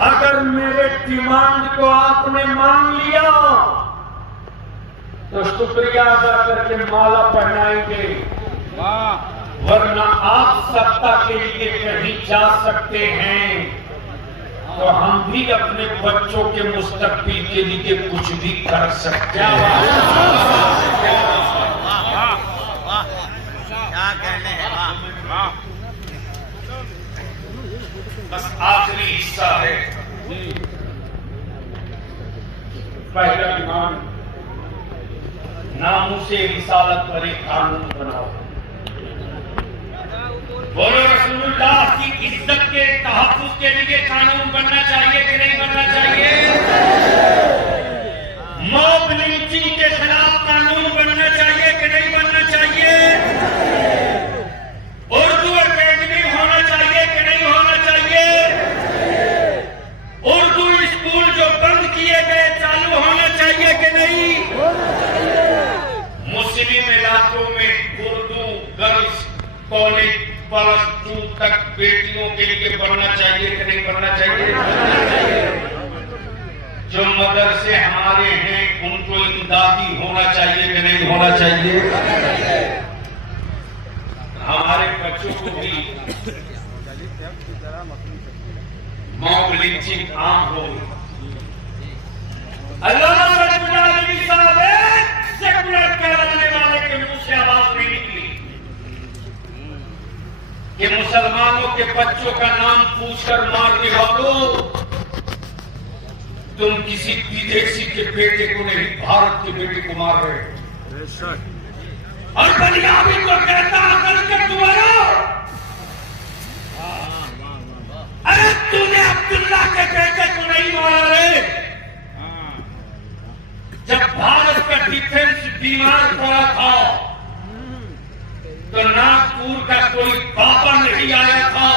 अगर मेरे डिमांड को आपने मान लिया तो शुक्रिया अदा करके माला पहनाएंगे, वरना आप सत्ता के लिए कहीं जा सकते हैं तो हम भी अपने बच्चों के मुस्तकबिल के लिए कुछ भी कर सकते हैं। क्या कहने हैं। बस आखिरी हिस्सा है। पहला डिमांड, नामूसे रिसालत पर एक कानून बनाओ। बोलो रसूलुल्लाह की इज्जत के तहफ्फुज़ के लिए कानून बनना चाहिए कि नहीं बनना चाहिए? मॉब लिंचिंग के खिलाफ कानून बनना चाहिए कि नहीं बनना चाहिए? उर्दू अकेडमी होना चाहिए कि नहीं होना चाहिए? उर्दू स्कूल जो बंद किए गए चालू होना चाहिए कि नहीं? मुस्लिम इलाकों में उर्दू गर्ल्स कॉलेज +2 तक बेटियों के लिए बनना चाहिए कि नहीं बनना चाहिए? जो मदरसे हमारे हैं उनको इमदादी होना चाहिए कि नहीं होना चाहिए? हमारे बच्चों को भी मॉब लिंचिंग आम हो। अल्लाह रब्बुल आलमीन साहब सेकुलर कहलाने वाले के मुंह से आवाज नहीं निकली कि मुसलमानों के बच्चों का नाम पूछकर मारने वालों, तुम किसी विदेशी के बेटे को नहीं भारत के बेटे को मार रहे हो। और पंजाबी को कहता अकल के तुम्हारा, अरे तूने अब्दुल्ला के बेटे को नहीं मारा रे। जब भारत का डिफेंस बीमार पड़ा था तो नागपुर का कोई बाबा नहीं आया था।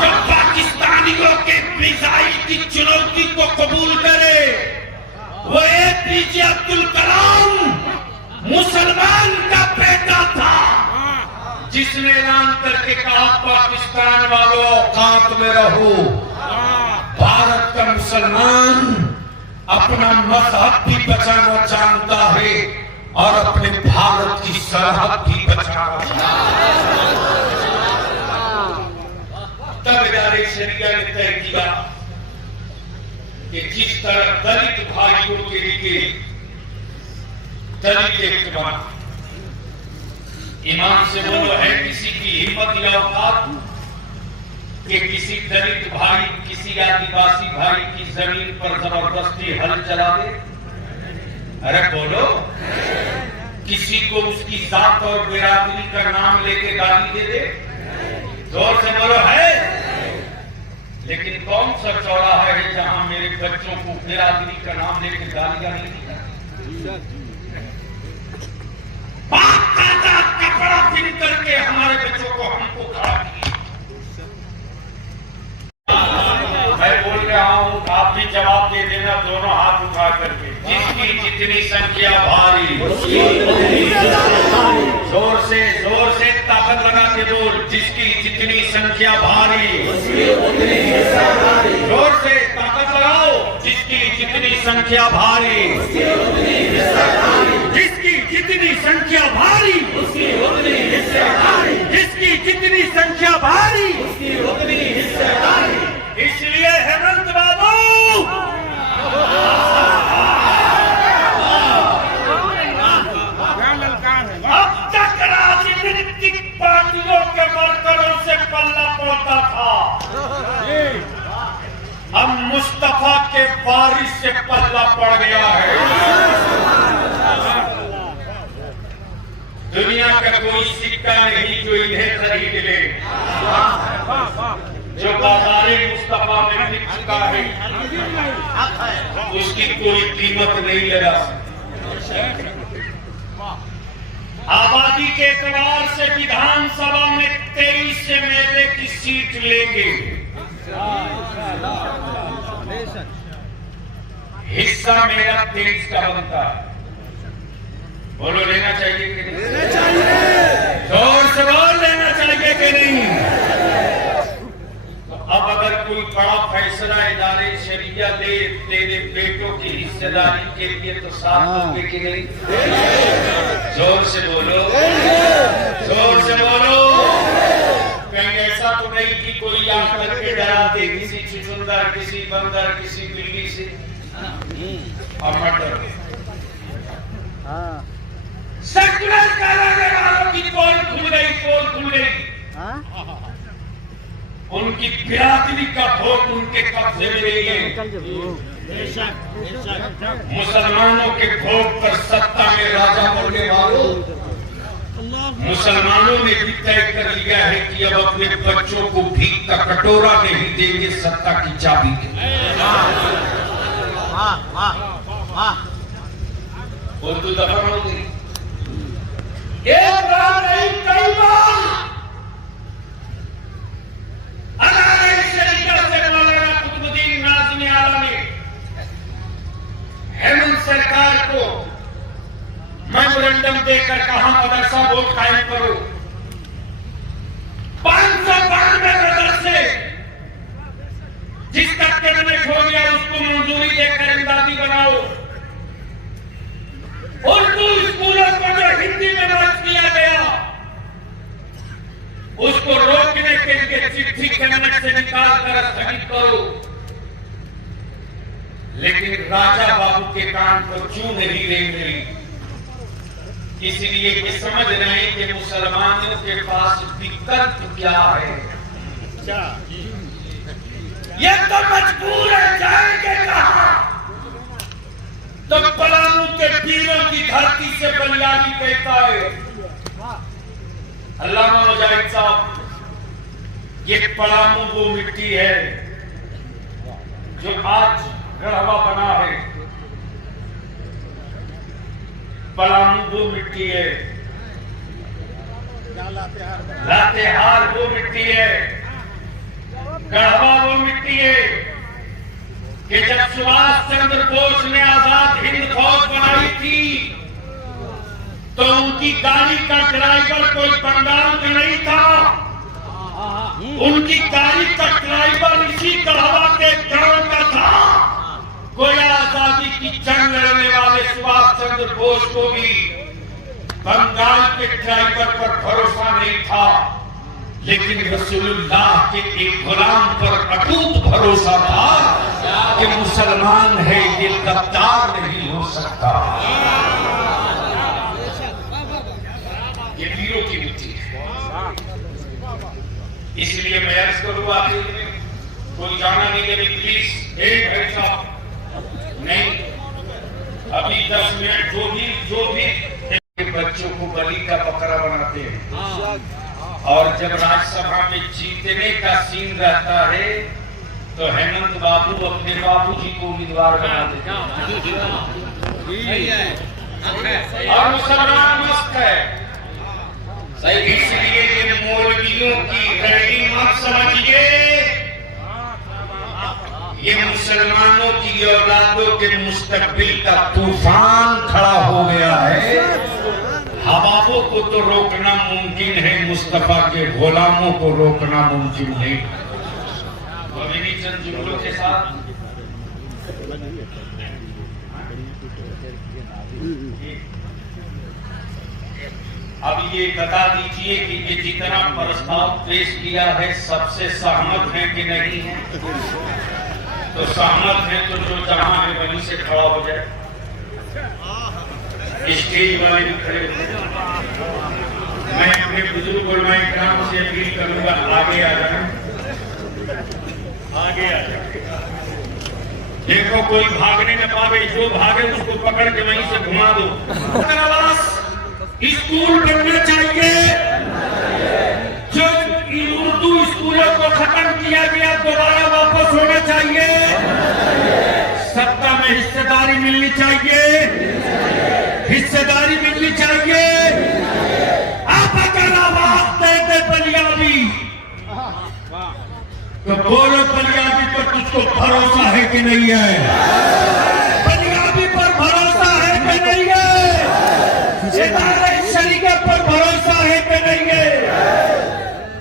जब पाकिस्तानियों के मिसाइल की चुनौती को कबूल करे, वो APJ अब्दुल कलाम मुसलमान का बेटा था, जिसने ऐलान करके कहा पाकिस्तान वालों औकात में रहो। भारत का मुसलमान अपना मजहब भी बचाना जानता है और अपने भारत की सरहद भी बचाना चाहता है। तब इदारे शरिया ने तय किया कि जिस तरह दलित भाइयों के लिए दलित एक बना, ईमान से बोलो है किसी की हिम्मत या औकात कि किसी दलित भाई किसी आदिवासी भाई की जमीन पर जबरदस्ती हल चला दे? अरे बोलो, किसी को उसकी जात और बिरादरी का नाम लेके गाली दे दे? जोर से बोलो है। लेकिन कौन सा चौराहा है जहां मेरे बच्चों को बिरादरी का नाम लेके गालियां नहीं दी? बाकायदा कपड़ा पिन करके हमारे बच्चों को हमको खड़ा किया। मैं बोल रहा हूं, आप भी जवाब दे देना दोनों हाथ उठा करके। जिसकी जितनी संख्या भारी, जोर से ताकत लगा के बोल। जिसकी जितनी संख्या भारी, जोर से ताकत लगाओ। जिसकी जितनी संख्या भारी, जिसकी जितनी संख्या भारी, जिसकी जितनी संख्या भारी, इसलिए हेमंत बाबू अब तक राजनीतिक पार्टियों के वर्करों से पल्ला पड़ता था, अब मुस्तफा के वारिस से पल्ला पड़ गया है। दुनिया का कोई सिक्का नहीं जो इन्हें खरीद ले। जो बाजारे मुस्तफा में बिक चुका है उसकी कोई कीमत नहीं लगा सकती। आबादी के एतबार से विधानसभा में 23 MLA की सीट लेंगे। हिस्सा मेरा 23 का बनता है। बोलो लेना चाहिए कि नहीं? लेना चाहिए। जोर से बोल लेना चाहिए कि नहीं? तो अब अगर कोई बड़ा फैसला इदारे शरिया ले तेरे बेटों की हिस्सेदारी के लिए तो साथ होंगे कि नहीं? जोर से बोलो, जोर से बोलो। कहीं ऐसा तो नहीं कि कोई आग करके डरा दे किसी चुचुंदर, किसी बंदर, किसी बिल्ली से और मटर। सेकुलर कराने वालों की पोल खुल गई, पोल खुल गई। उनकी बिरादरी का वोट उनके कब्जे में नहीं है। मुसलमानों के वोट पर सत्ता में राजा बनने वालों, मुसलमानों ने भी तय कर लिया है कि अब अपने बच्चों को भीख का कटोरा नहीं देंगे, सत्ता की चाबी देंगे। उर्दू दफन हो गई। एक बार नहीं, कई बार हेमंत सरकार को मेमोरेंडम देकर कहा मदरसा बोर्ड कायम करो। 592 मदरसे जिस तक कैबिनेट हो गया उसको मंजूरी देकर इमदादी बनाओ। उर्दू स्कूलों को जो हिंदी में बंद किया गया उसको रोकने के लिए चिट्ठी कैबिनेट से निकाल कर स्थगित करो। लेकिन राजा बाबू के कान को क्यों नहीं रेंग रही? इसलिए कि समझ रहे हैं कि मुसलमानों के पास विकल्प क्या है। ये तो मजबूर है, जाएंगे कहां? तो पलामू के पीरों की धरती से बलियानी कहता है अल्लामा मुजाहिद साहब, ये पलामू वो मिट्टी है जो आज गढ़वा बना है। पलामू वो मिट्टी है, लातेहार वो मिट्टी है, गढ़वा वो मिट्टी है कि जब सुभाष चंद्र बोस ने आजाद हिंद फौज बनाई थी तो उनकी गाड़ी का ड्राइवर कोई बंगाल का नहीं था। उनकी गाड़ी का ड्राइवर इसी गढ़वा के गांव का था। कोई आजादी की जंग लड़ने वाले सुभाष चंद्र बोस को भी बंगाल के ड्राइवर पर भरोसा नहीं था, लेकिन रसूलुल्लाह के एक गुलाम पर अटूट भरोसा था कि मुसलमान है, ये गद्दार नहीं हो सकता। ये वीरों की मिट्टी है। इसलिए मैं अर्ज करूंगा कोई जाना नहीं है, प्लीज एक भाई साहब नहीं, अभी 10 मिनट जो भी बच्चों को बलि का बकरा बनाते हैं और जब राज्यसभा में जीतने का सीन रहता है तो हेमंत बाबू अपने बाबूजी को उम्मीदवार बना देते हैं और मुसलमान मस्त है। इसलिए ये मौलवियों की रैली मत समझिए, ये मुसलमानों की औलादों के मुस्तकबिल का तूफान खड़ा हो गया है। हवाओं को तो रोकना मुमकिन है, मुस्तफा के गुलामों को रोकना मुमकिन नहीं। चंद जुमलों के साथ अब ये बता दीजिए कि ये जितना प्रस्ताव पेश किया है सबसे सहमत है कि नहीं है? तो सहमत है तो जो जहां है वहीं से खड़ा हो जाए, स्टेज वाले भी खड़े हो। मैं अपने बुजुर्ग उलमा इकराम से अपील करूंगा, आगे आ जाए, आगे आ जाए। देखो कोई भागने न पावे, जो भागे उसको पकड़ के वहीं से घुमा दो। स्कूल बनना चाहिए, जो उर्दू स्कूलों को खत्म किया गया दोबारा वापस होना चाहिए, सत्ता में हिस्सेदारी मिलनी चाहिए, हिस्सेदारी मिलनी चाहिए। आप अगर आवाज दे पंजाबी तो बोलो पंजाबी पर तुझको भरोसा है कि नहीं है? पंजाबी पर भरोसा है कि नहीं है? शरीयत पर भरोसा है कि नहीं है?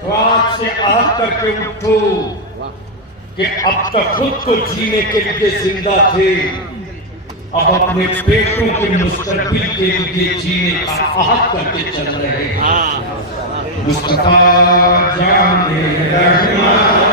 तो आज से आहत करके उठो, कि अब तक खुद को जीने के लिए जिंदा थे, अब अपने बेटों के मुस्तकबिल के लिए जीने का आहद करके चल रहे हैं। मुस्तफा जाने रहमान